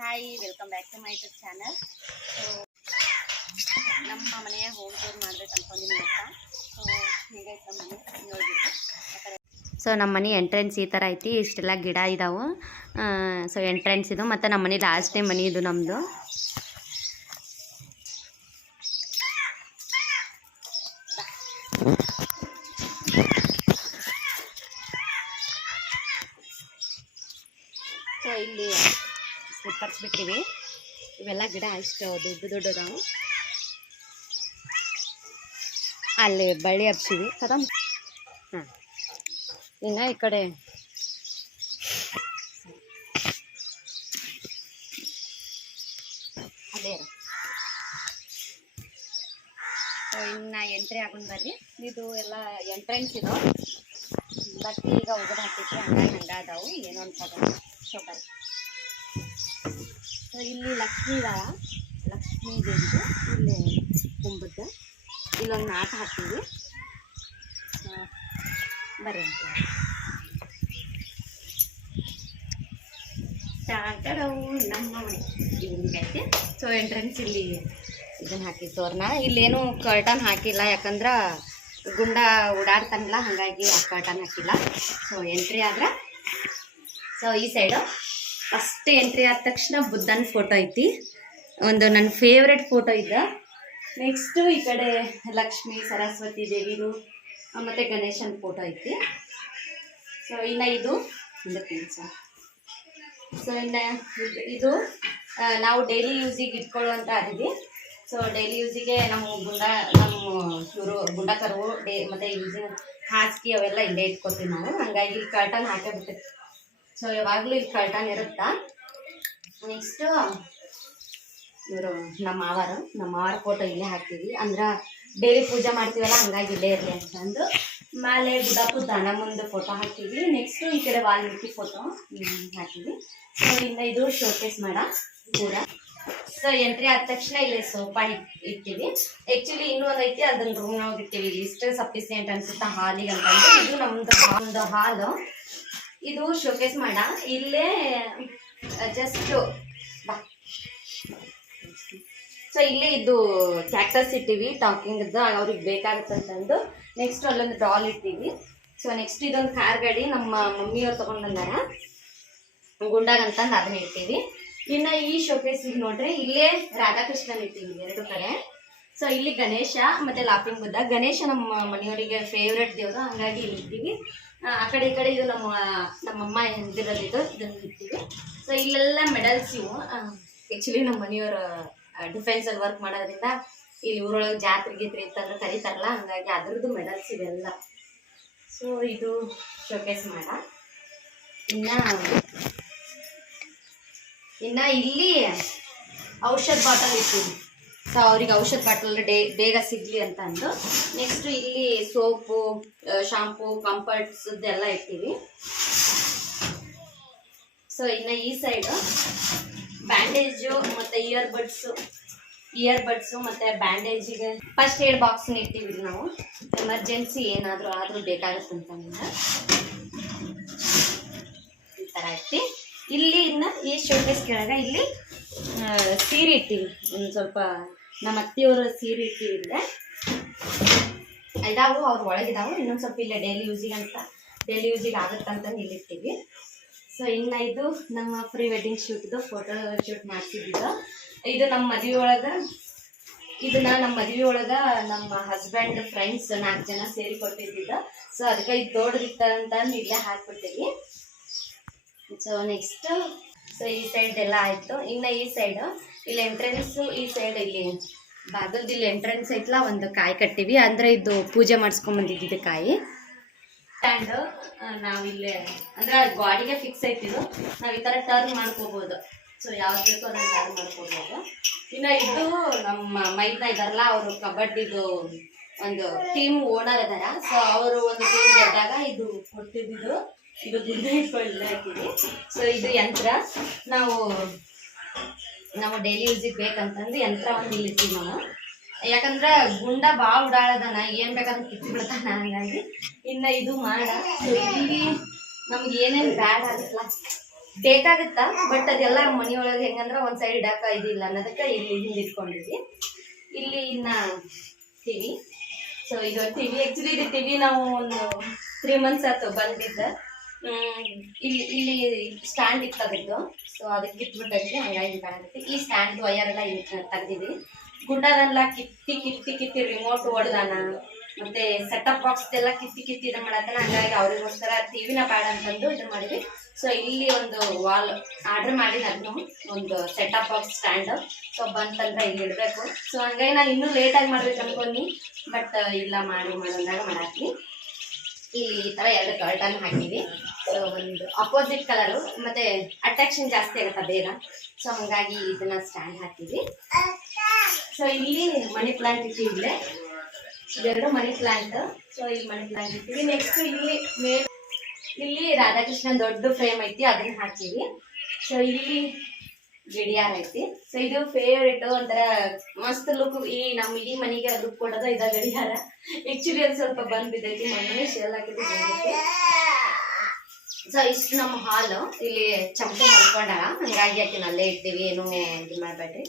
Hi welcome back to my YouTube channel. So ನಮ್ಮ ಮನೆಯ home tour ಮಾಡ್ಬೇಕು ಅನ್ಕೊಂಡಿನಿ ಅಂತ. ಸೊ ಹೀಗೈತೆ ನಮ್ಮ ಮನೆ ನೋಡ್ಬಿಟ್ಟು. ಸೊ ನಮ್ಮ ಮನೆ ಎಂಟ್ರೆನ್ಸ್ ಈ ಥರ ಐತಿ. ಇಷ್ಟೆಲ್ಲ ಗಿಡ ಇದಾವೆ. ಸೊ ಎಂಟ್ರೆನ್ಸ್ ಇದು ಮತ್ತು ನಮ್ಮ ಮನೆ ಲಾಸ್ಟ್ನೇ ಮನೆ ಇದು ನಮ್ಮದು. ಸೊ ಇಲ್ಲಿ ಸ್ಲಿಪ್ಪರ್ಸ್ ಬಿಟ್ಟಿವಿ. ಇವೆಲ್ಲ ಗಿಡ ಇಷ್ಟು ದೊಡ್ಡದಾವು. ಅಲ್ಲಿ ಬಳ್ಳಿ ಹಬ್ಸಿವಿ ಕದ. ಹಾಂ, ಇನ್ನು ಈ ಕಡೆ ಅದೇ. ಸೊ ಇನ್ನು ಎಂಟ್ರಿ ಆಗೊಂಡು ಬರ್ರಿ. ಇದು ಎಲ್ಲ ಎಂಟ್ರೆನ್ಸ್ ಇದು. ಬಟ್ ಈಗ ಹೋಗೋದು ಹಾಕಿತ್ತು ಹಂಗಾದವು ಏನೋ ಅಂತ ಶೋಕರ್. ಸೊ ಇಲ್ಲಿ ಲಕ್ಷ್ಮೀ ಇದಾವ. ಲಕ್ಷ್ಮೀ ದೇವಿದು ಇಲ್ಲಿ ಕುಂಬದ್ದು ಇಲ್ಲೊಂದು ನಾಟ ಹಾಕ್ತೀವಿ. ಬರ್ರಿ ಅಂತ ನಮ್ಮ ಮನೆ ಇದೈತಿ. ಸೊ ಎಂಟ್ರೆನ್ಸ್ ಇಲ್ಲಿ ಇದನ್ನು ಹಾಕಿ ತೋರಣ. ಇಲ್ಲೇನು ಕರ್ಟನ್ ಹಾಕಿಲ್ಲ, ಯಾಕಂದ್ರೆ ಗುಂಡ ಓಡಾಡ್ತಾನಲ್ಲ, ಹಾಗಾಗಿ ಆ ಕರ್ಟನ್ ಹಾಕಿಲ್ಲ. ಸೊ ಎಂಟ್ರಿ ಆದ್ರೆ ಸೊ ಈ ಸೈಡು ಫಸ್ಟ್ ಎಂಟ್ರಿ ಆದ ತಕ್ಷಣ ಬುದ್ಧನ ಫೋಟೋ ಐತಿ. ಒಂದು ನನ್ನ ಫೇವ್ರೆಟ್ ಫೋಟೋ ಇದೆ. ನೆಕ್ಸ್ಟು ಈ ಕಡೆ ಲಕ್ಷ್ಮೀ ಸರಸ್ವತಿ ದೇವಿದು ಮತ್ತು ಗಣೇಶನ ಫೋಟೋ ಐತಿ. ಸೊ ಇನ್ನು ಇದು ಸೊ ಇನ್ನು ಇದು ನಾವು ಡೈಲಿ ಯೂಸಿಗೆ ಇಟ್ಕೊಳ್ಳುವಂಥ ಅರಿವಿ. ಸೊ ಡೈಲಿ ಯೂಸಿಗೆ ನಮ್ಮ ಇವರು ಗುಂಡ ಕರುವು ಮತ್ತು ಯೂಸಿನ ಹಾಸಿಗೆ ಅವೆಲ್ಲ ಇಲ್ಲೇ ಇಟ್ಕೊತೀವಿ ನಾವು. ಹಾಗಾಗಿ ಇಲ್ಲಿ ಕರ್ಟನ್ ಹಾಕೇ ಬಿಡ್ತೀವಿ. ಸೊ ಯಾವಾಗಲೂ ಇಲ್ಲಿ ಕರ್ಟನ್ ಇರುತ್ತಾ. ನೆಕ್ಸ್ಟು ಇವರು ನಮ್ಮ ಮಾವಾರ ಫೋಟೋ ಇಲ್ಲೇ ಹಾಕ್ತೀವಿ. ಅಂದ್ರೆ ಡೈಲಿ ಪೂಜೆ ಮಾಡ್ತೀವಲ್ಲ, ಹಂಗಾಗಿ ಇಲ್ಲೇ ಇರಲಿ ಅಂತಂದು ಮೇಲೆ ಗುಡಪ್ಪು ದನ ಮುಂದೆ ಫೋಟೋ ಹಾಕ್ತೀವಿ. ನೆಕ್ಸ್ಟು ಈ ಕಡೆ ವಾಲ್ಮೀಕಿ ಫೋಟೋ ಹಾಕ್ತೀವಿ. ಸೊ ಇನ್ನು ಇದು ಶೋಕೇಸ್ ಮಾಡ ಕೂಡ. ಸೊ ಎಂಟ್ರಿ ಆದ ತಕ್ಷಣ ಇಲ್ಲಿ ಸೋಫಾ ಇಡ್ತೀವಿ. ಆ್ಯಕ್ಚುಲಿ ಇನ್ನೂ ಒಂದು ಐತಿ, ಅದನ್ನ ರೂಮ್ನಾಗ ಇರ್ತೀವಿ. ಇಲ್ಲಿ ಇಷ್ಟು ಸಫಿಸಿಯೆಂಟ್ ಅನ್ಸುತ್ತೆ ಹಾಲಿಗೆ ಅಂತಂದು. ಇದು ನಮ್ಮದು ಹಾಲು. ಇದು ಶೋಕೇಸ್ ಮಾಡ. ಇಲ್ಲೇ ಜಸ್ಟ್ ಸೊ ಇಲ್ಲೇ ಇದು ಕ್ಯಾಕ್ಟಸ್ ಇಟ್ಟಿವಿ ಟಾಕಿಂಗ್ದು, ಅವ್ರಿಗೆ ಬೇಕಾಗುತ್ತಂತಂದು. ನೆಕ್ಸ್ಟ್ ಅಲ್ಲೊಂದು ಡಾಲ್ ಇಟ್ಟಿವಿ. ಸೊ ನೆಕ್ಸ್ಟ್ ಇದೊಂದು ಕಾರ್ ಗಾಡಿ ನಮ್ಮ ಮಮ್ಮಿಯವ್ರು ತೊಗೊಂಡು ಬಂದಾರ ಗುಂಡಾಗ ಅಂತಂದು, ಅದನ್ನ ಇಡ್ತೀವಿ. ಇನ್ನು ಈ ಶೋಕೇಸಿಗೆ ನೋಡ್ರಿ, ಇಲ್ಲೇ ರಾಧಾಕೃಷ್ಣನ್ ಇಟ್ಟಿವಿ ಎರಡು ಕಡೆ. ಸೊ ಇಲ್ಲಿ ಗಣೇಶ ಮತ್ತು ಲಾಫಿಂಗ್ ಬುದ್ಧ. ಗಣೇಶ ನಮ್ಮ ಮನೆಯವರಿಗೆ ಫೇವ್ರೆಟ್ ದೇವರು, ಹಂಗಾಗಿ ಇಲ್ಲಿ ಇರ್ತೀವಿ. ಆ ಕಡೆ ಈ ಕಡೆ ಇದು ನಮ್ಮಮ್ಮ ಹೆಂದಿರೋದು ಇದನ್ನು ಇರ್ತೀವಿ. ಸೊ ಇಲ್ಲೆಲ್ಲ ಮೆಡಲ್ಸ್ ಇವು. ಆ್ಯಕ್ಚುಲಿ ನಮ್ಮ ಮನೆಯವರು ಡಿಫೆನ್ಸಲ್ಲಿ ವರ್ಕ್ ಮಾಡೋದ್ರಿಂದ ಇಲ್ಲಿ ಊರೊಳಗೆ ಜಾತ್ರೆ ಗೀತ್ರೆ ಇತ್ತಂದ್ರೆ ಕರೀತಾರಲ್ಲ, ಹಂಗಾಗಿ ಅದ್ರದ್ದು ಮೆಡಲ್ಸ್ ಇವೆಲ್ಲ. ಸೊ ಇದು ಶೋಕೇಸ್ ಮಾಡ. ಇನ್ನು ಇಲ್ಲಿ ಔಷಧ ಬಾಟಲ್ ಇರ್ತೀವಿ. ಸೊ ಅವ್ರಿಗೆ ಔಷಧ ಬಾಟಲ್ ಬೇಗ ಸಿಗಲಿ ಅಂತ ಅಂದು. ನೆಕ್ಸ್ಟು ಇಲ್ಲಿ ಸೋಪು, ಶಾಂಪು, ಕಂಫರ್ಟ್ಸ್ದೆಲ್ಲ ಇರ್ತೀವಿ. ಸೊ ಇನ್ನು ಈ ಸೈಡು ಬ್ಯಾಂಡೇಜು ಮತ್ತು ಇಯರ್ಬಡ್ಸು ಮತ್ತು ಬ್ಯಾಂಡೇಜಿಗೆ ಫಸ್ಟ್ ಏಡ್ ಬಾಕ್ಸ್ನ ಇರ್ತೀವಿ ನಾವು. ಎಮರ್ಜೆನ್ಸಿ ಏನಾದರೂ ಆದರೂ ಬೇಕಾಗುತ್ತಂತಂದ್ರೆ ಈ ಥರ ಇರ್ತಿ. ಇಲ್ಲಿ ಇನ್ನು ಈ ಶೋಕೇಸ್ ಕೆಳಗೆ ಇಲ್ಲಿ ಸೀರೆ ಇರ್ತೀವಿ. ಒಂದು ಸ್ವಲ್ಪ ನಮ್ಮ ಅತ್ತೆಯವರು ಸೀರೆ ಇರ್ತೀವಿ. ಇಲ್ಲೇ ಇದಾವು, ಅವ್ರ ಒಳಗಿದಾವು. ಇನ್ನೊಂದು ಸ್ವಲ್ಪ ಇಲ್ಲೇ ಡೈಲಿ ಯೂಸಿಗೆ ಆಗುತ್ತಂತಂದು ಇಲ್ಲಿರ್ತೀವಿ. ಸೊ ಇನ್ನು ಇದು ನಮ್ಮ ಪ್ರೀ ವೆಡ್ಡಿಂಗ್ ಶೂಟ್ದು ಫೋಟೋ ಶೂಟ್ ಮಾಡ್ತಿದ್ದಿದ್ದು. ಇದು ನಮ್ಮ ಮದುವೆ ಒಳಗೆ ನಮ್ಮ ಹಸ್ಬೆಂಡ್ ಫ್ರೆಂಡ್ಸ್ 4 ಜನ ಸೇರಿ ಕೊಟ್ಟಿದ್ದಿದ್ದು. ಸೊ ಅದಕ್ಕೆ ಇದು ದೊಡ್ಡದಿತ್ತಂತಂದು ಇಲ್ಲೇ ಹಾಕ್ಬಿಡ್ತೀವಿ. ಸೊ ನೆಕ್ಸ್ಟು ಸೊ ಈ ಸೈಡ್ ಎಲ್ಲ ಆಯಿತು. ಇನ್ನು ಈ ಸೈಡು ಇಲ್ಲಿ ಎಂಟ್ರೆನ್ಸು, ಈ ಸೈಡ್ ಇಲ್ಲಿ ಬಾಗಲ್ದು ಇಲ್ಲಿ ಎಂಟ್ರೆನ್ಸ್ ಐತಲ್ಲ, ಒಂದು ಕಾಯಿ ಕಟ್ಟಿವಿ. ಅಂದರೆ ಇದು ಪೂಜೆ ಮಾಡಿಸ್ಕೊಂಬಂದಿದ್ದು ಕಾಯಿ ಸ್ಟ್ಯಾಂಡ್. ನಾವಿಲ್ಲೇ ಅಂದ್ರೆ ಗಾಡಿಗೆ ಫಿಕ್ಸ್ ಐತಿದ್ದು, ನಾವು ಈ ಥರ ಟರ್ನ್ ಮಾಡ್ಕೋಬೋದು. ಸೊ ಯಾವ್ದು ಬೇಕೋ ಅದನ್ನು ಟರ್ನ್ ಮಾಡ್ಕೋಬೋದು. ಇನ್ನು ಇದು ನಮ್ಮ ಮೈದ್ನ ಇದ್ದಾರಲ್ಲ, ಅವರು ಕಬಡ್ಡಿದು ಒಂದು ಟೀಮ್ ಓನರ್ ಇದಾರ. ಸೊ ಅವರು ಒಂದು ಟೀಮ್ ಗೆದ್ದಾಗ ಇದು ಕೊಟ್ಟಿದ್ದು. ಇದು ಗುಂಡ ಇಟ್ಕೊಳ್ಳಿ ಹಾಕಿದ್ವಿ. ಸೊ ಇದು ಯಂತ್ರ ನಾವು ಡೈಲಿ ಯೂಸಿಗೆ ಬೇಕಂತಂದು ಯಂತ್ರ ಒಂದು ಇಲ್ಲಿರ್ತೀವಿ ನಾವು. ಯಾಕಂದ್ರೆ ಗುಂಡ ಭಾಳ ಉಡಾಳದನ, ಏನು ಬೇಕಾದ್ರೆ ಕಿತ್ತು ಬಿಡ್ತಾನ, ಹಂಗಾಗಿ ಇನ್ನು ಇದು ಮಾಡ. ಸೊ ಇಲ್ಲಿ ನಮ್ಗೆ ಏನೇನು ಬ್ಯಾಡ್ ಆಗಲ್ಲ ಬೇಕಾಗುತ್ತಾ, ಬಟ್ ಅದೆಲ್ಲ ಮನೆಯೊಳಗೆ ಹೆಂಗಂದ್ರೆ ಒಂದ್ ಸೈಡ್ ಇಡಾಕ ಇದಿಲ್ಲ ಅನ್ನೋದಕ್ಕೆ ಇಲ್ಲಿ ಹಿಂದೆ ಇಟ್ಕೊಂಡಿದ್ವಿ. ಇಲ್ಲಿ ಇನ್ನ ಟಿವಿ. ಸೊ ಇದು ಟಿವಿ, ಆಕ್ಚುಲಿ ಇದು ಟಿವಿ ನಾವು ಒಂದು 3 months ಆಯ್ತು ಬಂದಿದ್ದ. ಇಲ್ಲಿ ಸ್ಟ್ಯಾಂಡ್ ಇತ್ತದಿದ್ದು, ಸೊ ಅದಕ್ಕೆ ಇಟ್ಬಿಟ್ಟಿದ್ವಿ, ಹಂಗಾಗಿ ಕಾಣುತ್ತೆ. ಈ ಸ್ಟ್ಯಾಂಡ್ ವಯರ್ ಎಲ್ಲ ತೆಗ್ದಿವಿ. ಗುಂಡದೆಲ್ಲ ಕಿತ್ತಿ ರಿಮೋಟ್ ಹೊಡ್ದಾನ, ಮತ್ತೆ ಸೆಟಪ್ ಬಾಕ್ಸ್ ಎಲ್ಲ ಕಿತ್ತಿ ಇದನ್ನ ಮಾಡತ್ತಾನ. ಹಂಗಾಗಿ ಅವ್ರಿಗೋಸ್ಕರ ಟಿವಿನ ಬೇಡ ಅಂತಂದು ಇದನ್ನ ಮಾಡಿದ್ವಿ. ಸೊ ಇಲ್ಲಿ ಒಂದು ವಾಲ್ ಆರ್ಡರ್ ಮಾಡಿ ಅದನ್ನು ಒಂದು ಸೆಟಪ್ ಬಾಕ್ಸ್ ಸ್ಟ್ಯಾಂಡ್. ಸೊ ಬಂತಂದ್ರೆ ಇಲ್ಲಿ ಇಡಬೇಕು. ಸೊ ಹಂಗಾಗಿ ನಾನು ಇನ್ನೂ ಲೇಟಾಗಿ ಮಾಡ್ಬೇಕು ಅನ್ಕೊಂಡಿ, ಬಟ್ ಇಲ್ಲ ಮಾಡೋದಾಗ ಮಾಡಾಕ್ಲಿ. ಇಲ್ಲಿ ಈ ಥರ 2 ಕರ್ಟನ್ ಹಾಕಿವಿ. ಸೊ ಒಂದು ಅಪೋಸಿಟ್ ಕಲರು, ಮತ್ತೆ ಅಟ್ರಾಕ್ಷನ್ ಜಾಸ್ತಿ ಆಗುತ್ತೆ ಬೇಗ. ಸೊ ಹಂಗಾಗಿ ಇದನ್ನ ಸ್ಟ್ಯಾಂಡ್ ಹಾಕಿವಿ. ಸೊ ಇಲ್ಲಿ ಮನಿ ಪ್ಲಾಂಟ್ ಇಟ್ಟಿವಿ. ಇಲ್ಲೇ ಇದೆರಡು ಮನಿ ಪ್ಲಾಂಟ್. ಸೊ ಇಲ್ಲಿ ಮನಿ ಪ್ಲಾಂಟ್ ಇಟ್ಟಿವಿ. ನೆಕ್ಸ್ಟ್ ಇಲ್ಲಿ ರಾಧಾಕೃಷ್ಣ ದೊಡ್ಡ ಫ್ರೇಮ್ ಐತಿ, ಅದನ್ನ ಹಾಕಿವಿ. ಸೊ ಇಲ್ಲಿ ಗಡಿಯಾರ ಐತಿ. ಸೊ ಇದು ಫೇವ್ರೇಟ್, ಒಂಥರ ಮಸ್ತ್ ಲುಕ್. ನಮ್ಮ ಇಡೀ ಮನೆಗೆ ಲುಕ್ ಕೊಡೋದ ಇದ ಗಡಿಯಾರ. ಆಕ್ಚುಲಿ ಅದು ಸ್ವಲ್ಪ ಬಂದ್ ಬಿದ್ದೈತಿ, ಮೊನ್ನೆ ಶೆಲ್ ಹಾಕಿದ್ದು ಬಂದೈತಿ. ಸೊ ಇಷ್ಟು ನಮ್ಮ ಹಾಲ್. ಇಲ್ಲಿ ಚಂಪು ಮಲ್ಕೊಂಡಾಗ, ಹಂಗಾಗಿ ಆಕಿನ ಅಲ್ಲೇ ಇಡ್ತೀವಿ, ಏನು ಇದು ಮಾಡ್ಬೇಡ್ರಿ.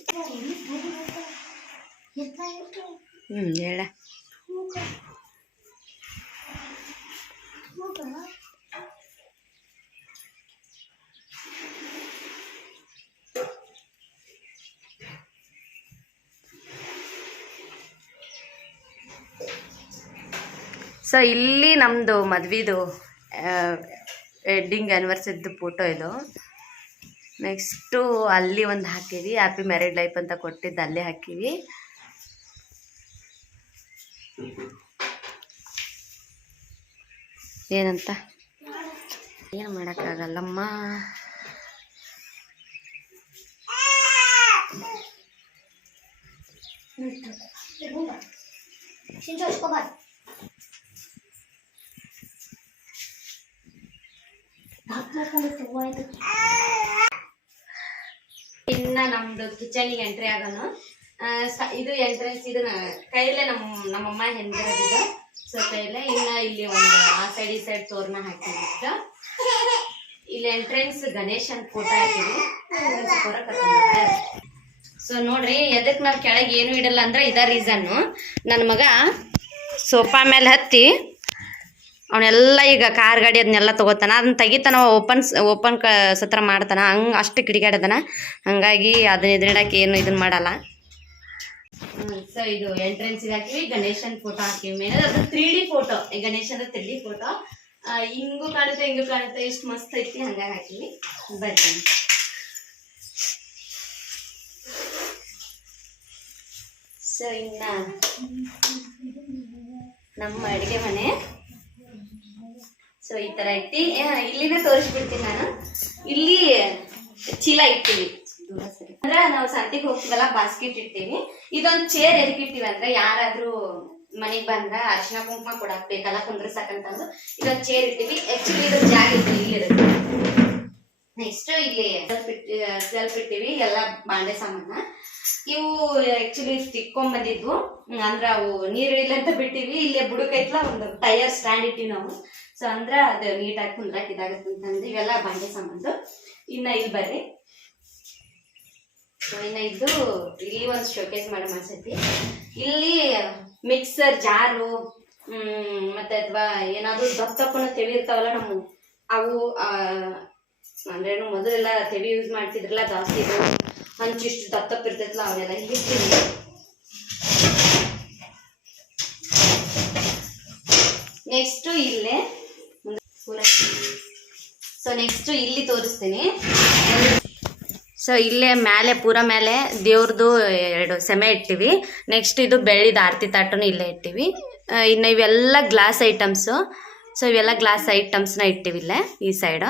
ಹೇಳ ಸೊ ಇಲ್ಲಿ ನಮ್ಮದು ಮದ್ವಿದು ವೆಡ್ಡಿಂಗ್ ಆ್ಯನಿವರ್ಸರಿದು ಫೋಟೋ ಇದು. ನೆಕ್ಸ್ಟು ಅಲ್ಲಿ ಒಂದು ಹಾಕೀವಿ, ಹ್ಯಾಪಿ ಮ್ಯಾರಿಡ್ ಲೈಫ್ ಅಂತ ಕೊಟ್ಟಿದ್ದು ಅಲ್ಲೇ ಹಾಕೀವಿ. ಏನಂತ ಏನು ಮಾಡೋಕ್ಕಾಗಲ್ಲಮ್ಮ. ಇನ್ನ ನಮ್ದು ಕಿಚನ್ಗೆ ಎಂಟ್ರಿ ಆಗೋಣ. ಇದು ಎಂಟ್ರೆನ್ಸ್, ಇದನ್ನ ಕೈಯಲ್ಲೇ ನಮ್ಮಮ್ಮ ಹೆಂದಿರೋದಿದ. ಸೊ ಕೈಯಲ್ಲೇ ಇನ್ನ ಇಲ್ಲಿ ಒಂದು ಆ ಸೈಡ್ ಈ ಸೈಡ್ ತೋರಣ ಹಾಕಿದ್ದ. ಇಲ್ಲಿ ಎಂಟ್ರೆನ್ಸ್ ಗಣೇಶನ್ ಫೋಟೋ ಹಾಕಿವಿ. ಸೊ ನೋಡ್ರಿ, ಎದಕ್ಕೆ ನಾವು ಕೆಳಗೆ ಏನು ಇಡಲ್ಲ ಅಂದ್ರೆ ಇದ ರೀಸನ್ನು. ನನ್ನ ಮಗ ಸೋಫಾ ಮೇಲೆ ಹತ್ತಿ ಅವನೆಲ್ಲ ಈಗ ಕಾರ್ ಗಾಡಿ ಅದನ್ನೆಲ್ಲ ತೊಗೋತಾನ, ಅದನ್ನ ತೆಗಿತಾನ, ಓಪನ್ ಸತ್ರ ಮಾಡ್ತಾನ, ಹಂಗೆ ಅಷ್ಟು ಕಿಡಿಗಾಡದನ. ಹಂಗಾಗಿ ಅದನ್ನ ಇದ್ರಿಡಕ್ಕೆ ಏನು ಇದನ್ನ ಮಾಡಲ್ಲ. ಸೊ ಇದು ಎಂಟ್ರೆನ್ಸ್ ಹಾಕಿವಿ, ಗಣೇಶನ್ ಫೋಟೋ ಹಾಕಿವಿ. ಮೇಲೆ ಅದು 3D ಫೋಟೋ, ಗಣೇಶನ 3D ಫೋಟೋ. ಹಿಂಗೂ ಕಾಣುತ್ತೆ, ಹಿಂಗೂ ಕಾಣುತ್ತೆ, ಎಷ್ಟು ಮಸ್ತ್ ಐತಿ, ಹಂಗಾಗಿ ಹಾಕಿವಿ. ಬರ್ತೀನಿ. ಸೊ ಇನ್ನ ನಮ್ಮ ಅಡುಗೆ ಮನೆ ಸೊ ಈ ತರ ಐತಿ. ಇಲ್ಲಿನ ತೋರಿಸ್ಬಿಡ್ತೀನಿ ನಾನು. ಇಲ್ಲಿ ಚೀಲ ಇಡ್ತೀವಿ ಅಂದ್ರೆ ನಾವು ಸಂತಿಗೆ ಹೋಗ್ತೀವಲ್ಲ, ಬಾಸ್ಕೆಟ್ ಇಡ್ತೀವಿ. ಇದೊಂದು ಚೇರ್ ಎದಕ್ಕೆ ಇಡ್ತೀವಿ ಅಂದ್ರೆ, ಯಾರಾದ್ರೂ ಮನೆಗ್ ಬಂದ್ರ ಅರಿಶಿನ ಕುಂಕುಮ ಕೊಡಾಕ್ ಬೇಕಲ್ಲ, ಕುಂದ್ರಸಕ್ಕಂತಂದು ಇದೊಂದು ಚೇರ್ ಇಡ್ತೀವಿ. ಆಕ್ಚುಲಿ ಇದ್ರ ಜಾಗ ಇರ್ತೀವಿ, ಇಲ್ಲಿರುತ್ತೆ. ನೆಕ್ಸ್ಟ್ ಇಲ್ಲಿ ಸೆಲ್ಫ್ ಇಟ್ಟಿವಿ, ಎಲ್ಲ ಬಾಂಡೆ ಸಾಮಾನ. ಇವು ಆಕ್ಚುಲಿ ತಿಕ್ಕೊಂಡ್ ಬಂದಿದ್ವು, ಅಂದ್ರ ಅವು ನೀರು ಇಲ್ಲ ಅಂತ ಬಿಟ್ಟಿವಿ. ಇಲ್ಲೇ ಬುಡಕೈತ್ಲ ಒಂದು ಟೈರ್ ಸ್ಟ್ಯಾಂಡ್ ಇಟ್ಟಿವಿ ನಾವು. ಸೊ ಅಂದ್ರ ಅದು ನೀಟಾಗಿ ಕುಂದ್ರಾಕ್ ಇದಾಗತ್ತೆ ಅಂತಂದು ಇವೆಲ್ಲ ಬಾಂಡೆ ಸಾಮಾನು. ಇನ್ನ ಇಲ್ಲಿ ಬರ್ರಿ. ಇನ್ನ ಇದು ಇಲ್ಲಿ ಒಂದು ಶೋಕೇಸ್ ಮಾಡೋ ಮನ್ಸೈತಿ. ಇಲ್ಲಿ ಮಿಕ್ಸರ್ ಜಾರು, ಮತ್ತೆ ಅಥವಾ ಏನಾದ್ರು ದಪ್ಪನ ತೆವಿ ಇರ್ತಾವಲ್ಲ ನಮ್ಮ, ಅವು ಅಂದ್ರೇನು ಮೊದಲೆಲ್ಲ ತೆವಿ ಯೂಸ್ ಮಾಡ್ತಿದ್ರಲ್ಲ ಜಾಸ್ತಿ, ಇದು ಹಂಚಿಷ್ಟು ದಪ್ಪ ಇರ್ತೈತಲ್ಲ, ಅವನ್ನೆಲ್ಲ ಇರ್ತೀವಿ. ನೆಕ್ಸ್ಟ್ ಇಲ್ಲೇ ಸೊ ನೆಕ್ಸ್ಟ್ ಇಲ್ಲಿ ತೋರಿಸ್ತೀನಿ. ಸೊ ಇಲ್ಲೇ ಮೇಲೆ ಪೂರ ಮೇಲೆ ದೇವ್ರದ್ದು 2 ಸೆಮೆ ಇಟ್ಟಿವಿ. ನೆಕ್ಸ್ಟ್ ಇದು ಬೆಳ್ಳಿದ ಆರತಿ ತಾಟನು ಇಲ್ಲೇ ಇಟ್ಟಿವಿ. ಇನ್ನು ಇವೆಲ್ಲ ಗ್ಲಾಸ್ ಐಟಮ್ಸು. ಸೊ ಇವೆಲ್ಲ ಗ್ಲಾಸ್ ಐಟಮ್ಸ್ನ ಇಟ್ಟಿವಿ ಇಲ್ಲೇ ಈ ಸೈಡ್.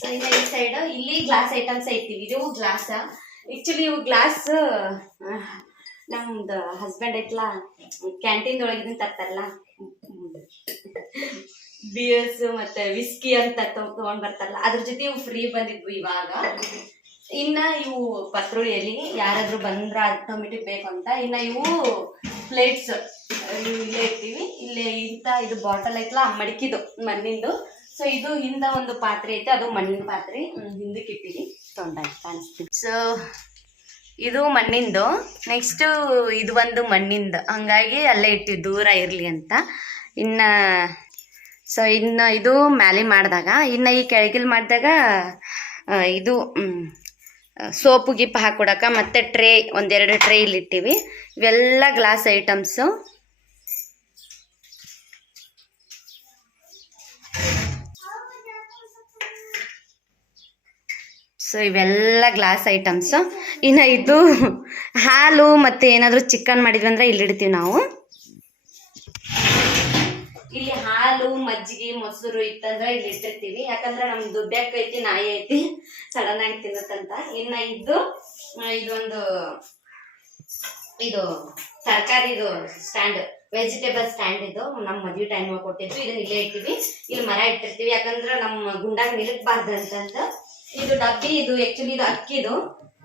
ಸೊ ಇನ್ನು ಈ ಸೈಡ್ ಇಲ್ಲಿ ಗ್ಲಾಸ್ ಐಟಮ್ಸ್ ಇಟ್ಟಿವಿ. ಇದು ಗ್ಲಾಸ್. ಆಕ್ಚುಲಿ ಇವು ಗ್ಲಾಸ್ ನಮ್ದು ಹಸ್ಬೆಂಡ್ ಐತ್ಲ, ಕ್ಯಾಂಟೀನ್ ಒಳಗಿನ ತರ್ತಾರಲ್ಲ, ಬಿಯರ್ಸ್ ಮತ್ತೆ ವಿಸ್ಕಿ ಅಂತ ತಗೊಂಡ್ ಬರ್ತಾರಲ್ಲ, ಅದ್ರ ಜೊತೆ ಇವು ಫ್ರೀ ಬಂದಿದ್ವು ಇವಾಗ. ಇನ್ನ ಇವು ಪತ್ರುಳಿ ಎಲೆ, ಯಾರಾದ್ರೂ ಬಂದ್ರ ಆಟೋಮೆಟಿಕ್ ಬೇಕು ಅಂತ. ಇನ್ನ ಇವು ಪ್ಲೇಟ್ಸ್ ಇಲ್ಲೇ ಇರ್ತೀವಿ. ಇಲ್ಲೇ ಇಂಥ ಇದು ಬಾಟಲ್ ಐತಲ್ಲ ಮಡಿಕಿದು ಮಣ್ಣಿಂದು. ಸೊ ಇದು ಹಿಂದ ಒಂದು ಪಾತ್ರೆ ಐತೆ, ಅದು ಮಣ್ಣಿನ ಪಾತ್ರೆ ಹಿಂದಕ್ಕೆ ಇಟ್ಟಿವಿ. ತೊಂದಾಗಿ ಕಾಣಿಸ್ತೀವಿ. ಸೊ ಇದು ಮಣ್ಣಿಂದು. ನೆಕ್ಸ್ಟು ಇದು ಒಂದು ಮಣ್ಣಿಂದು, ಹಂಗಾಗಿ ಅಲ್ಲೇ ಇಟ್ಟಿವಿ ದೂರ ಇರಲಿ ಅಂತ. ಇನ್ನು ಇದು ಮ್ಯಾಲೆ ಮಾಡಿದಾಗ, ಇನ್ನು ಈ ಕೆಳಗಿಲ್ ಮಾಡಿದಾಗ ಇದು ಸೋಪು ಗಿಪ್ ಹಾಕೊಡಕ ಮತ್ತು ಟ್ರೇ ಒಂದೆರಡು ಟ್ರೇ ಇಲ್ಲಿಟ್ಟಿವಿ. ಇವೆಲ್ಲ ಗ್ಲಾಸ್ ಐಟಮ್ಸು. ಸೊ ಇವೆಲ್ಲ ಗ್ಲಾಸ್ ಐಟಮ್ಸು. ಇನ್ನು ಇದು ಹಾಲು ಮತ್ತು ಏನಾದರೂ ಚಿಕನ್ ಮಾಡಿದ್ವಿ ಅಂದರೆ ಇಲ್ಲಿಡ್ತೀವಿ ನಾವು. ಇಲ್ಲಿ ಹಾಲು ಮಜ್ಜಿಗೆ ಮೊಸರು ಇತ್ತಂದ್ರೆ ಇಲ್ಲಿ ಇಟ್ಟಿರ್ತೀವಿ. ಯಾಕಂದ್ರೆ ನಮ್ದು ಬೆಕ್ಕ ಐತಿ, ನಾಯಿ ಐತಿ, ಸಡನ್ ಆಗಿ ತಿನ್ನತ್ತಂತ. ಇನ್ನು ಇದೊಂದು ತರಕಾರಿದು ಸ್ಟ್ಯಾಂಡ್, ವೆಜಿಟೇಬಲ್ ಸ್ಟ್ಯಾಂಡ್. ಇದು ನಮ್ಮ ಮದ್ವೆ ಟೈಮ್ ಕೊಟ್ಟಿದ್ವಿ. ಇದನ್ನ ಇಲ್ಲೇ ಇಟ್ಟಿವಿ. ಇಲ್ಲಿ ಮರ ಇಟ್ಟಿರ್ತೀವಿ, ಯಾಕಂದ್ರೆ ನಮ್ಮ ಗುಂಡಾಗ ನಿಲ್ಲಕ್ಬಾರ್ದು ಅಂತಂದು. ಇದು ಡಬ್ಬಿ, ಇದು ಆಕ್ಚುಲಿ ಇದು ಅಕ್ಕಿದು.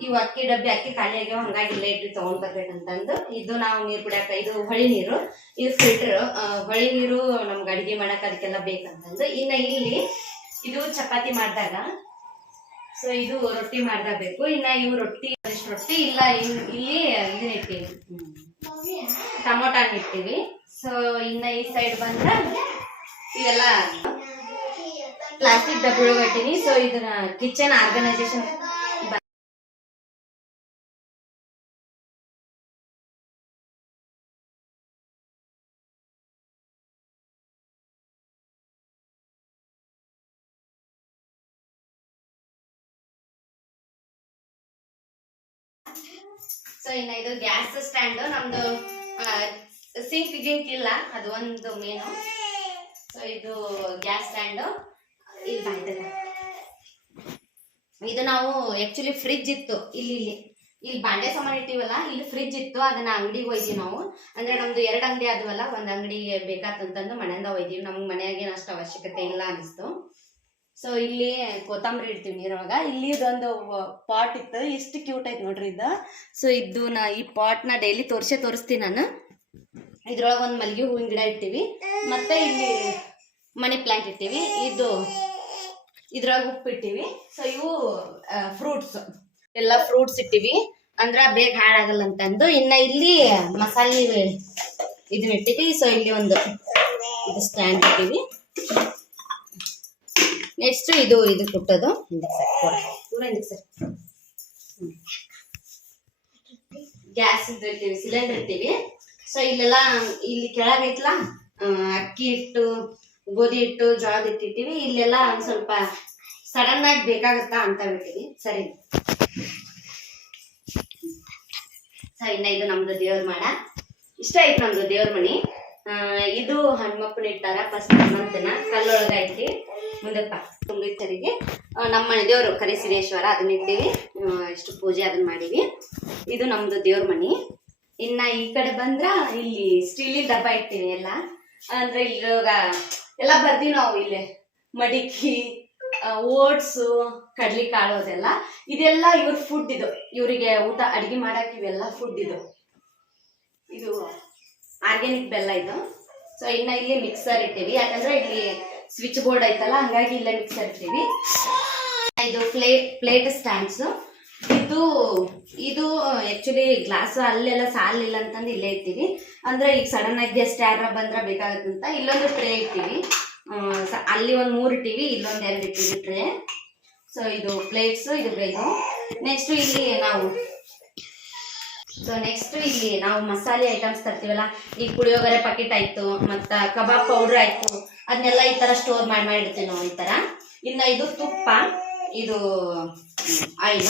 ಇವು ಅಕ್ಕಿ ಡಬ್ಬಿ, ಅಕ್ಕಿ ಖಾಲಿ ಆಗ್ಯಾವ, ಹಂಗಾಗಿ ಇಲ್ಲೇ ಇಟ್ಟು ತಗೊಂಡ್ ಬರ್ಬೇಕಂತಂದು. ಇದು ನಾವು ನೀರು ಕುಡಿಯಾಕ, ಇದು ಹೊಳಿ ನೀರು, ಇದು ಫಿಲ್ಟರ್. ಹೊಳಿ ನೀರು ನಮ್ಗೆ ಅಡಿಗೆ ಮಾಡಕ್ ಅದಕ್ಕೆಲ್ಲ ಬೇಕಂತಂದು. ಇನ್ನು ಇಲ್ಲಿ ಇದು ಚಪಾತಿ ಮಾಡಿದಾಗ, ಸೊ ಇದು ರೊಟ್ಟಿ ಮಾಡ್ದಾಗ ಬೇಕು. ಇನ್ನು ಇವು ರೊಟ್ಟಿ ಇಲ್ಲ, ಇಲ್ಲಿ ಇದನ್ನ ಇಟ್ಟಿವಿ, ಟೊಮೊಟೊ ಹಣ್ಣು ಇಟ್ಟಿವಿ. ಸೊ ಇನ್ನು ಈ ಸೈಡ್ ಬಂದ್ರೆ ಇವೆಲ್ಲ ಪ್ಲಾಸ್ಟಿಕ್ ಡಬ್ಬಿ ಒಳಗೆ ಇಟ್ಟಿನಿ. ಸೊ ಇದನ್ನ ಕಿಚನ್ ಆರ್ಗನೈಸೇಷನ್. ಸೊ ಇನ್ನು ಇದು ಗ್ಯಾಸ್ ಸ್ಟ್ಯಾಂಡ್ ನಮ್ದು. ಸಿಂಕ್ ಗಿಂಕ್ ಇಲ್ಲ, ಅದು ಒಂದು ಮೇನು. ಸೊ ಇದು ಗ್ಯಾಸ್ ಸ್ಟ್ಯಾಂಡು. ಇದು ನಾವು ಆಕ್ಚುಲಿ ಫ್ರಿಜ್ ಇತ್ತು, ಇಲ್ಲಿ ಬಾಂಡೆ ಸಾಮಾನು ಇಟ್ಟಿವಲ್ಲ, ಇಲ್ಲಿ ಫ್ರಿಜ್ ಇತ್ತು. ಅದನ್ನ ಅಂಗಡಿಗೆ ಒಯ್ದೀವಿ ನಾವು. ಅಂದ್ರೆ ನಮ್ದು 2 ಅಂಗಡಿ ಆದ್ವಲ್ಲ, ಒಂದ್ ಅಂಗಡಿಗೆ ಬೇಕಾತಂತಂದು ಮನೆಯಿಂದ ಒಯ್ದೀವಿ. ನಮ್ಗೆ ಮನೆಯಾಗೇನು ಅಷ್ಟು ಅವಶ್ಯಕತೆ ಇಲ್ಲ ಅನಿಸ್ತು. ಸೊ ಇಲ್ಲಿ ಕೊತ್ತಂಬರಿ ಇಡ್ತೀವಿ ನೀರೊಳಗ. ಇಲ್ಲಿ ಇದೊಂದು ಪಾಟ್ ಇತ್ತು, ಎಷ್ಟು ಕ್ಯೂಟ್ ಐತೆ ನೋಡ್ರಿ ಇದು. ಸೊ ಇದು ಈ ಪಾಟ್ನ ಡೈಲಿ ತೋರಿಸ್ತೀನಿ ನಾನು. ಇದ್ರೊಳಗೆ ಒಂದು ಮಲ್ಲಿಗೆ ಹೂವಿನ ಗಿಡ ಇಟ್ಟಿವಿ, ಮತ್ತೆ ಇಲ್ಲಿ ಮನಿ ಪ್ಲಾಂಟ್ ಇಟ್ಟಿವಿ. ಇದ್ರೊಳಗೆ ಉಪ್ಪು ಇಟ್ಟಿವಿ. ಸೊ ಇವು ಫ್ರೂಟ್ಸ್, ಎಲ್ಲ ಫ್ರೂಟ್ಸ್ ಇಟ್ಟಿವಿ, ಅಂದ್ರ ಬೇಗ ಹಾಳಾಗಲ್ಲ ಅಂತಂದು. ಇನ್ನ ಇಲ್ಲಿ ಮಸಾಲೆ ಇದನ್ನ ಇಟ್ಟಿವಿ. ಸೊ ಇಲ್ಲಿ ಒಂದು ಇದು ಸ್ಟ್ಯಾಂಡ್ ಇಟ್ಟಿವಿ. ನೆಕ್ಸ್ಟ್ ಇದು ಕುಟ್ಟೋದು ಗ್ಯಾಸ್ ಇಟ್ಟಿವಿ, ಸಿಲಿಂಡರ್ ಇಟ್ಟಿವಿ. ಸೊ ಇಲ್ಲೆಲ್ಲ ಇಲ್ಲಿ ಕೆಳಗೈತ್ಲ ಅಕ್ಕಿ ಹಿಟ್ಟು, ಗೋಧಿ ಹಿಟ್ಟು, ಜೋಳದ ಹಿಟ್ಟು ಇಟ್ಟಿವಿ. ಇಲ್ಲೆಲ್ಲ ಒಂದ್ ಸ್ವಲ್ಪ ಸಡನ್ ಆಗಿ ಬೇಕಾಗತ್ತಾ ಅಂತ ಬಿಟ್ಟಿವಿ. ಸರಿ. ಸೊ ಇನ್ನ ಇದು ನಮ್ದು ದೇವ್ರ ಮಾಡ. ಇಷ್ಟ ಐತಿ ನಮ್ದು ದೇವ್ರ ಮನಿ. ಇದು ಹನುಮಪ್ಪನ ಇಟ್ಟಾರ ಫಸ್ಟ್ ಹನುಮಂತನ ಕಲ್ಲೊಳಗ ಐತಿ. ಮುಂದಕ್ಕ ತುಂಬಿಟ್ಟರಿಗೆ ನಮ್ಮ ಮನೆ ದೇವರು ಕರಿಸಿರೇಶ್ವರ, ಅದನ್ನ ಇಟ್ಟಿವಿ. ಎಷ್ಟು ಪೂಜೆ ಅದನ್ನ ಮಾಡಿವಿ. ಇದು ನಮ್ದು ದೇವ್ರ ಮನಿ. ಇನ್ನ ಈ ಕಡೆ ಬಂದ್ರ ಇಲ್ಲಿ ಸ್ಟೀಲಿನ ಡಬ್ಬ ಇಟ್ಟಿವಿ ಎಲ್ಲ. ಅಂದ್ರೆ ಇಲ್ಲೋಗ ಎಲ್ಲ ಬರ್ತೀವಿ ನಾವು. ಇಲ್ಲಿ ಮಡಿಕಿ, ಓಟ್ಸು, ಕಡ್ಲಿ ಕಾಳು ಅದೆಲ್ಲ, ಇದೆಲ್ಲ ಇವ್ರ ಫುಡ್. ಇವರಿಗೆ ಊಟ ಅಡಿಗೆ ಮಾಡಕ್ ಇವೆಲ್ಲ ಫುಡ್. ಇದು ಆರ್ಗ್ಯಾನಿಕ್ ಬೆಲ್ಲ ಇದು. ಸೊ ಇನ್ನ ಇಲ್ಲಿ ಮಿಕ್ಸರ್ ಇಟ್ಟಿವಿ, ಯಾಕಂದ್ರೆ ಇಲ್ಲಿ ಸ್ವಿಚ್ ಬೋರ್ಡ್ ಐತಲ್ಲ, ಹಂಗಾಗಿ ಇಲ್ಲೇ ಮಿಕ್ಸರ್ ಇಟ್ಟಿವಿ. ಇದು ಪ್ಲೇಟ್ ಸ್ಟ್ಯಾಂಡ್ಸ್. ಇದು ಆಕ್ಚುಲಿ ಗ್ಲಾಸ್ ಅಲ್ಲೆಲ್ಲ ಸಾಲಿಲ್ಲ ಅಂತಂದು ಇಲ್ಲೇ ಇಟ್ಟಿವಿ. ಅಂದ್ರೆ ಈಗ ಸಡನ್ ಆಗಿ ಗೆಸ್ಟ್ ಯಾರ ಬಂದ್ರ ಬೇಕಾಗತ್ತಂತ ಇಲ್ಲೊಂದು ಟ್ರೇ ಇಟ್ಟಿವಿ. ಅಲ್ಲಿ ಒಂದು 3 ಇಟ್ಟಿವಿ, ಇಲ್ಲೊಂದು 2 ಇಟ್ಟಿವಿ ಟ್ರೇ. ಸೊ ಇದು ಪ್ಲೇಟ್ಸ್, ಇದು ನೆಕ್ಸ್ಟ್ ಇಲ್ಲಿ ನಾವು ಮಸಾಲೆ ಐಟಮ್ಸ್ ತರ್ತೀವಲ್ಲ, ಈಗ ಪುಳಿಯೋಗರೆ ಪಾಕೆಟ್ ಆಯ್ತು, ಮತ್ತ ಕಬಾಬ್ ಪೌಡರ್ ಆಯ್ತು, ಅದನ್ನೆಲ್ಲ ಈ ತರ ಸ್ಟೋರ್ ಮಾಡಿ ಇಡ್ತೀವಿ ನಾವು ಈ ತರ. ಇನ್ನ ಇದು ತುಪ್ಪ, ಇದು ಆಯಿಲ್.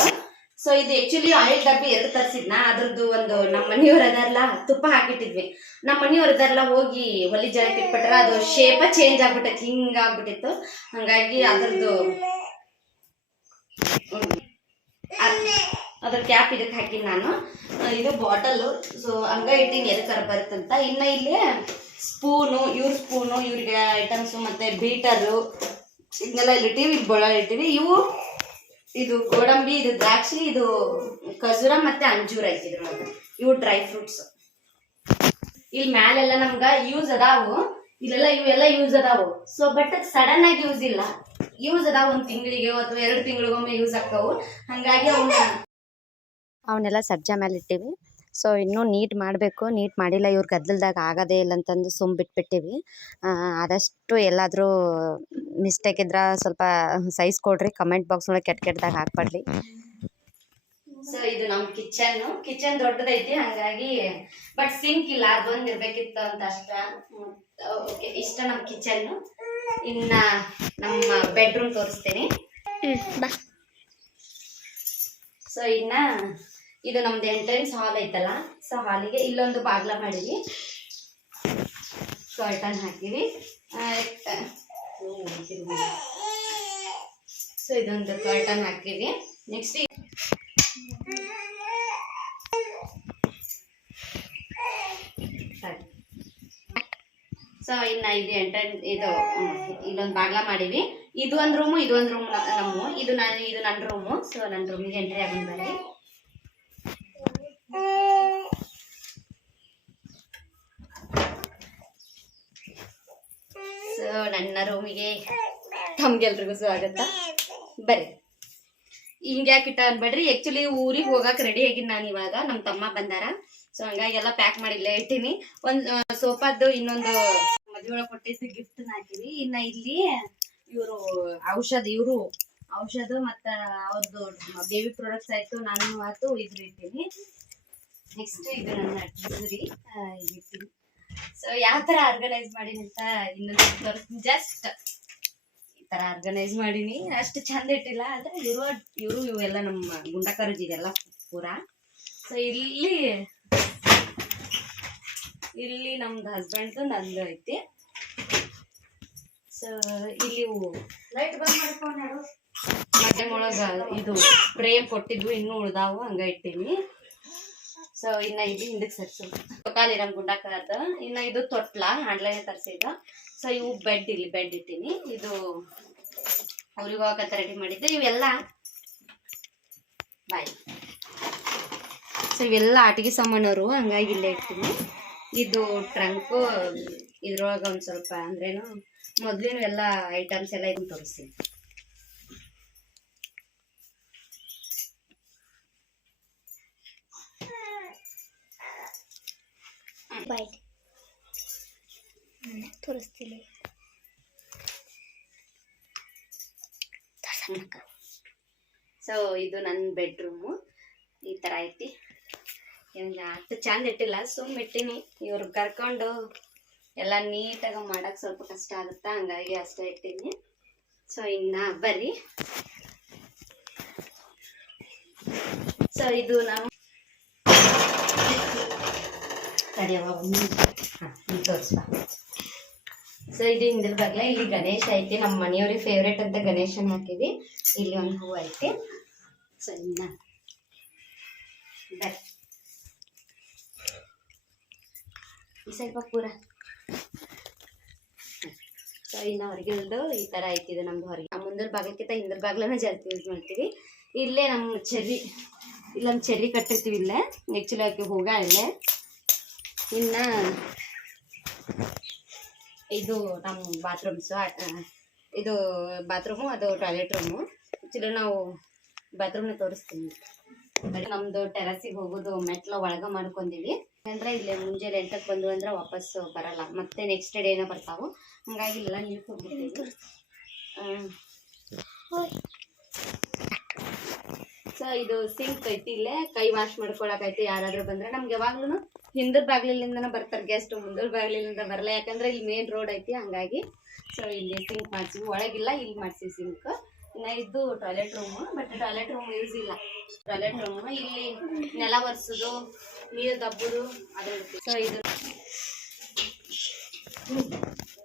ಸೊ ಇದು ಆಕ್ಚುಲಿ ಆಯಿಲ್ ಡಬ್ಬಿ 2 ತರಿಸಿದ್ನ. ಅದ್ರದ್ದು ಒಂದು ನಮ್ಮ ಮನೆಯವ್ರ ಅದೆಲ್ಲ ತುಪ್ಪ ಹಾಕಿಟ್ಟಿದ್ವಿ. ನಮ್ಮ ಮನೆಯವ್ರ ಅದೆಲ್ಲ ಹೋಗಿ ಒಲಿ ಜಳಕ್ಕೆ ಇಟ್ಬಿಟ್ರ, ಅದು ಶೇಪ ಚೇಂಜ್ ಆಗ್ಬಿಟ್ಟೈತಿ, ಹಿಂಗಾಗ್ಬಿಟ್ಟಿತ್ತು. ಹಂಗಾಗಿ ಅದ್ರ ಕ್ಯಾಪ್ ಇದಕ್ಕೆ ಹಾಕಿನಿ ನಾನು. ಇದು ಬಾಟಲ್. ಸೊ ಹಂಗ ಇಟ್ಟಿನಿ ಎದಕ್ಕಾರ ಬರುತ್ತಂತ. ಇನ್ನ ಇಲ್ಲಿ ಸ್ಪೂನು, ಇವ್ರಿಗೆ ಐಟಮ್ಸ್, ಮತ್ತೆ ಬೀಟರು ಇದನ್ನೆಲ್ಲ ಇಲ್ಲಿಟ್ಟಿವಿ. ಬೊಳ ಇಟ್ಟಿವಿ. ಇದು ಗೋಡಂಬಿ, ಇದು ದ್ರಾಕ್ಷಿ, ಇದು ಖಜೂರ ಮತ್ತೆ ಅಂಜೂರ ಐತಿ. ಇವು ಡ್ರೈ ಫ್ರೂಟ್ಸ್. ಇಲ್ಲಿ ಮ್ಯಾಲೆಲ್ಲ ನಮ್ಗ ಯೂಸ್ ಅದಾವು, ಇಲ್ಲೆಲ್ಲ ಇವೆಲ್ಲ ಯೂಸ್ ಅದಾವು. ಸೊ ಬಟ್ ಸಡನ್ ಆಗಿ ಯೂಸ್ ಇಲ್ಲ, ಯೂಸ್ ಅದಾವ 1 ತಿಂಗಳಿಗೆ ಅಥವಾ 2 ತಿಂಗಳಿಗೊಮ್ಮೆ ಯೂಸ್ ಆಕ್ಕವು. ಹಂಗಾಗಿ ಅವನ್ನೆಲ್ಲ ಸಜ್ಜಾ ಮೇಲೆ ಇಟ್ಟಿವಿ. ಸೊ ಇನ್ನೂ ನೀಟ್ ಮಾಡಬೇಕು, ನೀಟ್ ಮಾಡಿಲ್ಲ. ಇವ್ರ ಗದ್ದಲದಾಗ ಆಗೋದೇ ಇಲ್ಲ ಅಂತಂದು ಸುಮ್ಮ ಬಿಟ್ಬಿಟ್ಟಿವಿ. ಆದಷ್ಟು ಎಲ್ಲಾದರೂ ಮಿಸ್ಟೇಕ್ ಇದ್ರೆ ಸ್ವಲ್ಪ ಸೈಜ್ ಕೊಡ್ರಿ, ಕಮೆಂಟ್ ಬಾಕ್ಸ್ ಒಳಗೆ ಕೆಟ್ಟದಾಗ ಹಾಕ್ಬೇಡ್ರಿ. ಸೊ ಇದು ನಮ್ಮ ಕಿಚನ್ ದೊಡ್ಡದೈತಿ, ಹಂಗಾಗಿ ಬಟ್ ಸಿಂಕ್ ಇಲ್ಲ, ಅದೊಂದು ಇರ್ಬೇಕಿತ್ತು ಅಂತ ಅಷ್ಟ. ಓಕೆ, ಇಷ್ಟ ನಮ್ಮ ಕಿಚನ್. ಇನ್ನ ನಮ್ಮ ಬೆಡ್ರೂಮ್ ತೋರಿಸ್ತೀನಿ. ಸೊ ಇನ್ನ ಇದು ನಮ್ದು ಎಂಟ್ರೆನ್ಸ್ ಹಾಲ್ ಐತಲ್ಲ, ಸೊ ಹಾಲಿಗೆ ಇಲ್ಲೊಂದು ಬಾಗ್ಲ ಮಾಡಿವಿ, ಕರ್ಟನ್ ಹಾಕಿವಿ. ಸೊ ಇದೊಂದು ಕರ್ಟನ್ ಹಾಕಿವಿ. ನೆಕ್ಸ್ಟ್ ಸೊ ಇನ್ನ ಇದು ಇಲ್ಲೊಂದು ಬಾಗ್ಲ ಮಾಡಿವಿ. ಇದು ಒಂದು ರೂಮು, ಇದೊಂದು ರೂಮ್ ನಮ್ಮ, ಇದು ನನ್ನ ರೂಮು. ಸೊ ನನ್ನ ರೂಮಿಗೆ ಎಂಟ್ರಿ ಆಗೋಣ ಬನ್ನಿ. ಸೊ ನನ್ನ ರೂಮಿಗೆ ತಮ್ಗೆಲ್ರಿಗೂ ಸ್ವಾಗತ, ಬರ್ರಿ. ಹಿಂಗ್ಯಾಕೆ ಇಟ್ಟ ಅನ್ಬೇಡ್ರಿ, ಆಕ್ಚುಲಿ ಊರಿಗೆ ಹೋಗಕ್ಕೆ ರೆಡಿ ಆಗಿನಿ ನಾನು ಇವಾಗ. ನಮ್ಮ ತಮ್ಮ ಬಂದಾರ, ಸೊ ಹಂಗಾಗಿ ಎಲ್ಲ ಪ್ಯಾಕ್ ಮಾಡಿ ಇಲ್ಲೇ ಇಟ್ಟಿನಿ. ಒಂದು ಸೋಫಾದ್ದು ಇನ್ನೊಂದು ಮದುವೆ ಒಳಗೆ ಕೊಟ್ಟಿದ್ದು ಗಿಫ್ಟ್ ಹಾಕಿವಿ. ಇನ್ನ ಇಲ್ಲಿ ಇವರು ಔಷಧ ಮತ್ತ ಅವ್ರದ್ದು ಬೇಬಿ ಪ್ರಾಡಕ್ಟ್ಸ್ ಆಯ್ತು, ನಾನು ಆಯ್ತು ಇದ್ರ ಇಟ್ಟಿನಿ. ನೆಕ್ಸ್ಟ್ ಇದು ನನ್ನ ಟ್ರೆಸರಿ ಇಟ್ಟಿನಿ. ಸೊ ಯಾವ ತರ ಆರ್ಗನೈಸ್ ಮಾಡೀನಿ ಅಂತ ಇನ್ನೊಂದು ತೋರಿಸ್ತೀನಿ. ಜಸ್ಟ್ ಈ ತರ ಆರ್ಗನೈಸ್ ಮಾಡೀನಿ, ಅಷ್ಟು ಚಂದ ಇಟ್ಟಿಲ್ಲ. ಆದ್ರೆ ಇವೆಲ್ಲ ನಮ್ಮ ಗುಂಡಕರಜಿಗೆಲ್ಲ ಪೂರಾ. ಸೊ ಇಲ್ಲಿ ನಮ್ದು ಹಸ್ಬೆಂಡ್ದು ನಂದು ಐತಿ. ಸೊ ಇಲ್ಲಿ ಲೈಟ್ ಬಂದ್ ಮಾಡ್ಕೊಂಡು ಮಧ್ಯಾಹ್ನ ಒಳಗ ಇದು ಫ್ರೇಮ್ ಕೊಟ್ಟಿದ್ವು, ಇನ್ನೂ ಉಳ್ದಾವು, ಹಂಗ ಇಟ್ಟಿನಿ. ಸೊ ಇನ್ನ ಇದು ಹಿಂದಕ್ಕೆ ಸರ್ಸೋದು ಕಾಲಿ ನಮ್ ಗುಂಡಾಕದ. ಇನ್ನ ಇದು ತೊಟ್ಲ ಆನ್ಲೈನ್ ತರಿಸಿದ. ಸೊ ಇವು ಇಲ್ಲಿ ಬೆಡ್ ಇಟ್ಟಿನಿ. ಇದು ಅವ್ರಿಗೆ ಹೋಗಕತ್ತ ರೆಡಿ ಮಾಡಿದ್ದೆ. ಇವೆಲ್ಲ ಬಾಯ್. ಸೊ ಇವೆಲ್ಲ ಆಟಿಗೆ ಸಾಮಾನವರು, ಹಂಗಾಗಿ ಇಲ್ಲೇ ಇರ್ತೀನಿ. ಇದು ಟ್ರಂಕು, ಇದ್ರೊಳಗೆ ಒಂದು ಸ್ವಲ್ಪ ಅಂದ್ರೇನು ಮೊದ್ಲಿನ ಎಲ್ಲ ಐಟಮ್ಸ್ ಎಲ್ಲ ಇದನ್ನ ತೋರಿಸ್ತೀನಿ. ತೋರಿಸ್ತೀನಿ. ಸೊ ಇದು ನನ್ನ ಬೆಡ್ರೂಮು ಈ ತರ ಐತಿ. ಅಷ್ಟು ಚಂದ ಇಟ್ಟಿಲ್ಲ, ಸುಮ್ಮ ಇಟ್ಟಿನಿ. ಇವ್ರು ಕರ್ಕೊಂಡು ಎಲ್ಲ ನೀಟಾಗಿ ಮಾಡಕ್ ಸ್ವಲ್ಪ ಕಷ್ಟ ಆಗುತ್ತಾ, ಹಂಗಾಗಿ ಅಷ್ಟೇ ಇಟ್ಟಿನಿ. ಸೊ ಇನ್ನ ಬರ್ರಿ. ಸೊ ಇದು ನಾವು ತೋರಿಸ್ಬಾ. ಸೊ ಇದು ಹಿಂದಿನ ಬಾಗ್ಲ. ಇಲ್ಲಿ ಗಣೇಶ ಐತಿ, ನಮ್ಮ ಮನೆಯವ್ರಿಗೆ ಫೇವ್ರೇಟ್ ಅಂತ ಗಣೇಶನ್ ಹಾಕಿವಿ. ಇಲ್ಲಿ ಒಂದು ಹೂವು ಐತಿ. ಸೊ ಇನ್ನ ಬರ್ರಿ ಸ್ವಲ್ಪ ಪೂರ. ಸೊ ಇನ್ನು ಹೊರಗಿಲ್ದು ಈ ತರ ಐತಿ. ಇದು ನಮ್ದು ಹೊರಗೆ. ಮುಂದಿನ ಬಾಗ್ಲಕ್ಕಿಂತ ಹಿಂದಿನ ಬಾಗ್ಲನ್ನ ಜಾಸ್ತಿ ಯೂಸ್ ಮಾಡ್ತೀವಿ. ಇಲ್ಲೇ ನಮ್ಮ ಇಲ್ಲೊಂದು ಚೆರ್ರಿ ಕಟ್ಟಿರ್ತೀವಿ ಇಲ್ಲೇ. ಆ್ಯಕ್ಚುಲಿ ಆಕೆ ಹೋಗ ಇಲ್ಲೇ. ಇನ್ನ ಇದು ನಮ್ಮ ಬಾತ್ರೂಮ್ಸು, ಇದು ಬಾತ್ರೂಮು, ಅದು ಟಾಯ್ಲೆಟ್ ರೂಮು. ಆ್ಯಕ್ಚುಲಿ ನಾವು ಬಾತ್ರೂಮ್ನ ತೋರಿಸ್ತೀನಿ. ನಮ್ದು ಟೆರಸಿಗೆ ಹೋಗೋದು ಮೆಟ್ಲ ಒಳಗ ಮಾಡ್ಕೊಂಡಿವಿ. ಅಂದ್ರೆ ಇಲ್ಲೇ ಮುಂಜಾನೆ 8ಕ್ಕೆ ಬಂದು ಅಂದ್ರೆ ವಾಪಸ್ ಬರಲ್ಲ, ಮತ್ತೆ ನೆಕ್ಸ್ಟ್ ಡೇನ ಬರ್ತಾವು. ಹಂಗಾಗಿ ಇಲ್ಲೆಲ್ಲ ನೀರು ಹೋಗ್ಬಿಡ್ತೀವಿ. ಸೊ ಇದು ಸಿಂಕ್ ಐತಿ, ಇಲ್ಲೇ ಕೈ ವಾಶ್ ಮಾಡ್ಕೊಳಕೈತಿ. ಯಾರಾದ್ರೂ ಬಂದ್ರೆ ನಮ್ಗೆ ಯಾವಾಗ್ಲೂ ಹಿಂದರ ಬಾಗ್ಲಿಂದನ ಬರ್ತಾರೆ ಗೆಸ್ಟ್, ಮುಂದರ ಬಾಗ್ಲಿಂದ ಬರಲ್ಲ. ಯಾಕಂದ್ರೆ ಇಲ್ಲಿ ಮೇನ್ ರೋಡ್ ಐತಿ, ಹಂಗಾಗಿ. ಸೊ ಇಲ್ಲಿ ಸಿಂಕ್ ಮಾಡ್ಸಿವಿ, ಒಳಗಿಲ್ಲ, ಇಲ್ಲಿ ಮಾಡ್ಸಿವಿ ಸಿಂಕ್. ಇನ್ನ ಇದು toilet room, but toilet room use ಇಲ್ಲ. ಟಾಯ್ಲೆಟ್ ರೂಮ್ ಇಲ್ಲಿ ನೆಲ ಒರೆಸೋದು, ನೀರು ದಬ್ಬುದು ಅದು. ಸೊ ಇದು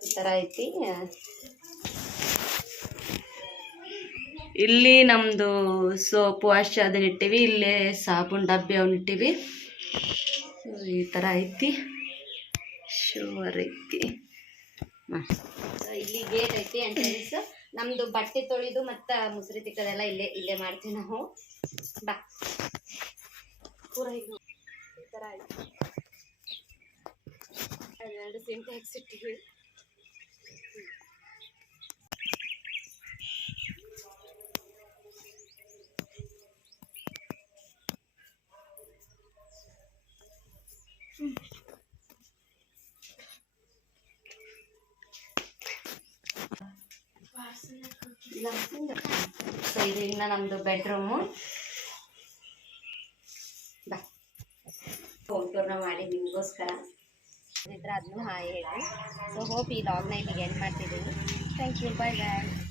ಈ ತರ ಐತಿ. ಇಲ್ಲಿ ನಮ್ದು ಸೋಪ್ ವಾಶ್ ಅದನ್ನ ಇಟ್ಟಿವಿ. ಇಲ್ಲೇ ಸಾಬೂನ್ ಡಬ್ಬಿ ಅವನ್ನ ಇಟ್ಟಿವಿ. ಈ ತರ ಐತಿ, ಶೋರ್ ಐತಿ. ಇಲ್ಲಿ ಗೇಟ್ ಐತಿ, ಎಂಟ್ರೆನ್ಸ್. ನಮ್ದು ಬಟ್ಟೆ ತೊಳಿದು ಮತ್ತ ಮುಸ್ರಿ ತಿಕ್ಕದೆಲ್ಲ ಇಲ್ಲೇ ಮಾಡ್ತೀವಿ ನಾವು. ಬಾ ಪೂರ ಈ ತರ ಐತಿ. ಎರಡು ಸಿಂಟ್ಯಾಕ್ಸ್ ಇಟ್ಟಿವಿ. ಸೊ ಇದು ಇನ್ನು ನಮ್ಮದು ಬೆಡ್ರೂಮು. ಹೋಮ್ ಟೂರ್ನ ಮಾಡಿ ನಿಮಗೋಸ್ಕರ ಇದ್ರೆ ಅದನ್ನು ಹಾಯ್ ಹೇಳಿ. ಸೊ ಹೋಪ್ ಈ ಲಾಗ್ನ ಇಲ್ಲಿಗೆ ಎಂಡ್ ಮಾಡ್ತಿದ್ದೀನಿ. Thank you, bye bye.